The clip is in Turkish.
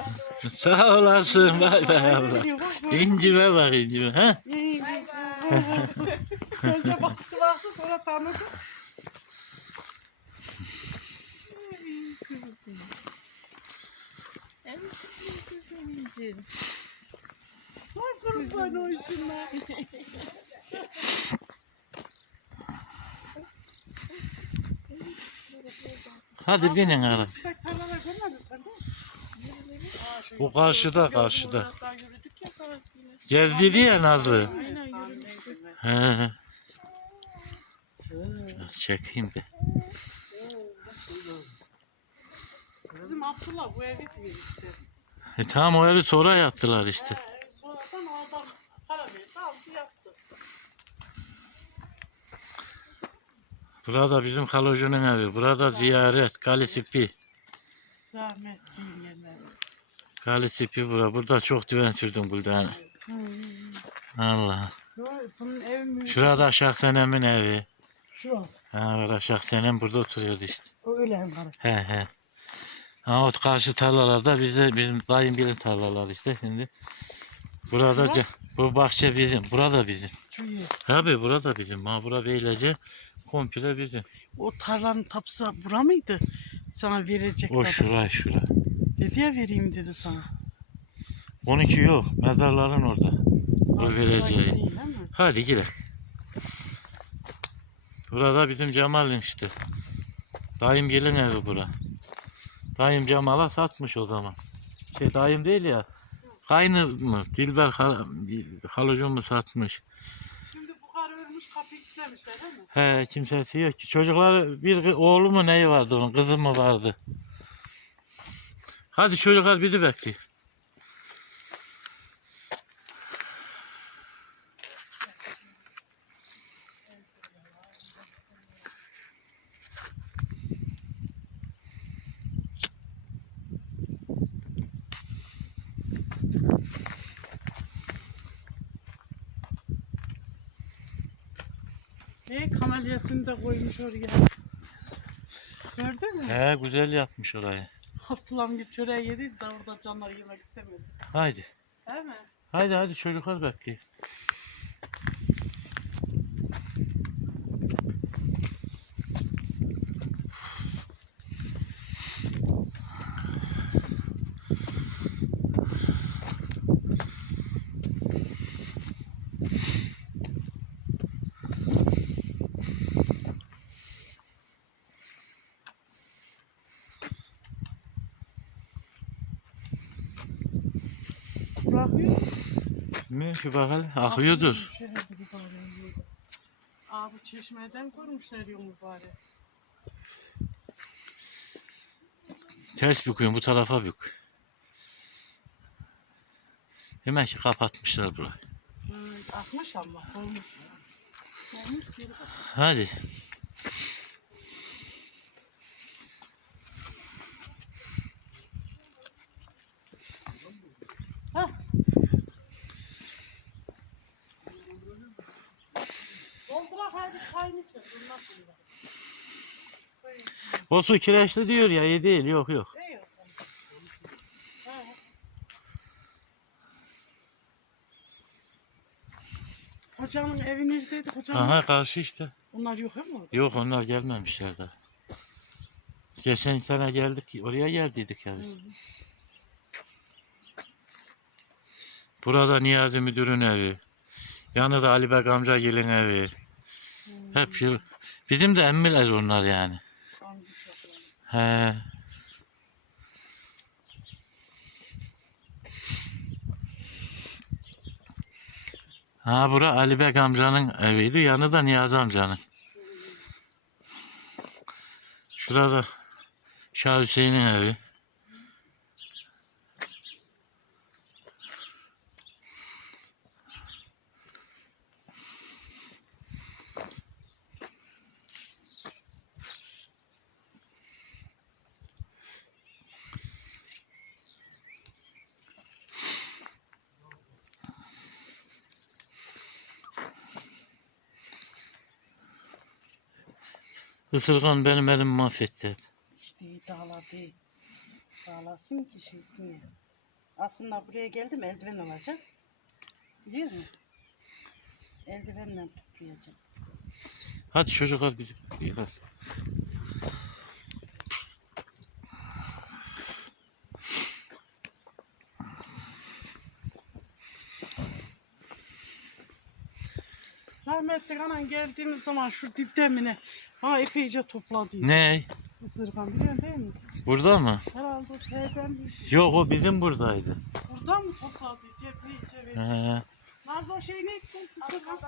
Sağ olasın. Bay bay Ay, abla. İncime bak incime. Ha? Önce baktı baktı sonra tanıdı. En sevdiğim sevincim. Ay kurban olsunlar. Hadi binin ara. Bak tarlalar görmedin sen de. Aa, şu Bu karşıda, karşıda. Gezdi ya Nazlı. He. Çekeyim de. Bizim Abdullah bu evi diyor işte. E tamam o evi sonra yaptılar işte. He, sonradan oradan para verdi aldı yaptı. Burada bizim halocunun evi. Burada ziyaret. Galisipi. Rahmetli yemeği. Galisipi bura. Burada çok düven sürdüm. Allah. Bunun evi mi? Şurada Şahsenem'in evi. Şu. Ha, burada Şahsenem burada oturuyordu işte. O öyle hem karı. He he. Ha o karşı tarlalarda bizde bizim dayım gelin tarlalar işte şimdi. Burada Şura? ca- bu bahçe bizim. Burada bizim. Şu iyi. Abi burada bizim. Ha bura Beylece komple bizim. O tarlanın tapısı bura mıydı? Sana verecek O dedi. şura şura. Dedi ya vereyim dedi sana. 12 yok. Mezarların orada. O vereceği. Hadi gidelim. Burada bizim Cemal'in işte. Dayım gelin evi bura. Dayım Cemal'a satmış o zaman. Şey dayım değil ya. Kaynı mı? Dilber hal halucun mu satmış? Şimdi bu karı ölmüş kapıyı kilitlemişler değil mi? He kimsesi yok ki. Çocuklar bir oğlu mu neyi vardı onun? Kızı mı vardı? Hadi çocuklar bizi bekliyor. Ne kanalyasını da koymuş oraya. Gördün mü? He güzel yapmış orayı. Abdullah bir çöreği yedi de orada canlar yemek istemedi. Haydi. Değil mi? Haydi hadi çocuklar bekliyor. Ne şu bakalım. Akıyordur. Bir. Aa bu çeşmeden koymuşlar yol mübarek. Ters büküyorum bu tarafa bük. Demek ki kapatmışlar burayı. Hmm, akmış ama olmuş. Olmuş geri bak. Hadi. O su kireçli diyor ya iyi değil yok yok. Hocanın evi neredeydi? Hocanın Aha karşı işte. Onlar yok ama. Yok onlar gelmemişler daha. Geçen sene geldik oraya geldiydik ya biz. Burada Niyazi müdürün evi. Yanında Ali Bek amca gelin evi. Hep şu. Bizim de emmiler onlar yani. He. Ha bura Ali Bek amcanın eviydi. Yanı da Niyazi amcanın. Şurada Şah Hüseyin'in evi. Isırgan benim elimi mahvetti. İşte dağlar değil. Dağlasın ki şey. Aslında buraya geldim eldiven alacağım. Biliyor musun? Eldivenle toplayacağım. Hadi çocuklar bizi hadi. Rahmetli anan geldiğimiz zaman şu dipten mi ne? Ha epeyce topladı. Ne? Isırgan biliyorsun değil mi? Burada mı? Herhalde o teyzem bir şey. Yok o bizim buradaydı. Buradan mı topladı? Cepli cebi. He. Nazlı o şey ne? Isırgan.